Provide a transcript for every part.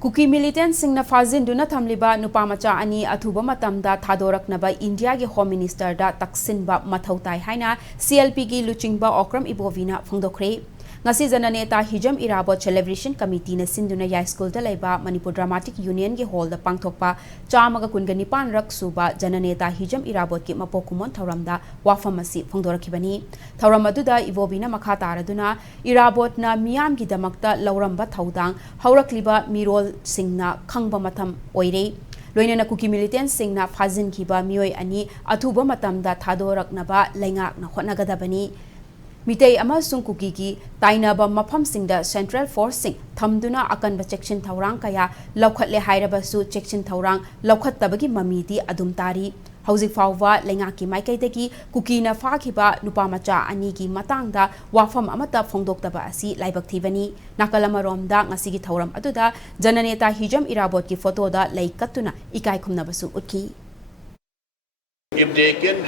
Kuki militant singna fazinduna thamliba nupamacha ani athuba matamda thadoraknaba India gi Home Minister da taksinba mathautai haina CLP gi luchingba Okram Ibobi na phongdokhre ngasi jananeta hijam irabot celebration committee na sinduna ya school da laiba Manipur Dramatic Union gi hall da pangthokpa chamaga kungani rak suba jananeta hijam irabot ki mapokumon thauramda wafamasi phongdorakhibani thauram aduda Ibobi na makha taraduna irabot na miyam gi damakta lauramba thaudang haurakliba mirol singna khangba matham oire loinana kuki militant singna fazin khiba mioi ani athuba matamda thadoraknaba laingak na hotnagadabani Meitei amasung kuki ki tainaba mafam singda Central Force sing thamduna akanba chection thaurang kaya laukhatle hairabasu chection thaurang laukhattabagi mamidi adum tari hauzik fawwa lengaki maikaidagi kuki na fakhiba nupamacha ani gi matangda wafam amata phongdoktaba asi laibak thibani nakalama romda ngasigi thauram aduda jananeta hijam irabot ki photo da laikatuna ikai khumnabasu utki If they can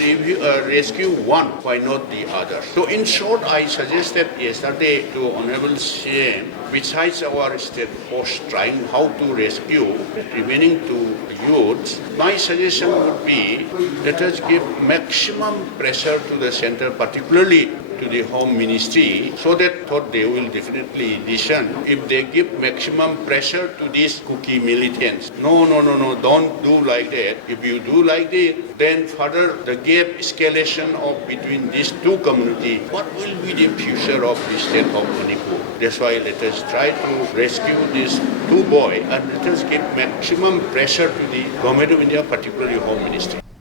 rescue one, why not the other? So in short, I suggested yesterday to Honorable CM, besides our state force trying how to rescue remaining two youths, my suggestion would be let us give maximum pressure to the center, particularly to the Home Ministry, so that they will definitely listen. If they give maximum pressure to these Kuki militants, no, don't do like that. If you do like that, then further the gap escalation of between these two communities, what will be the future of the state of Manipur? That's why let us try to rescue these two boys and let us give maximum pressure to the Government of India, particularly Home Ministry.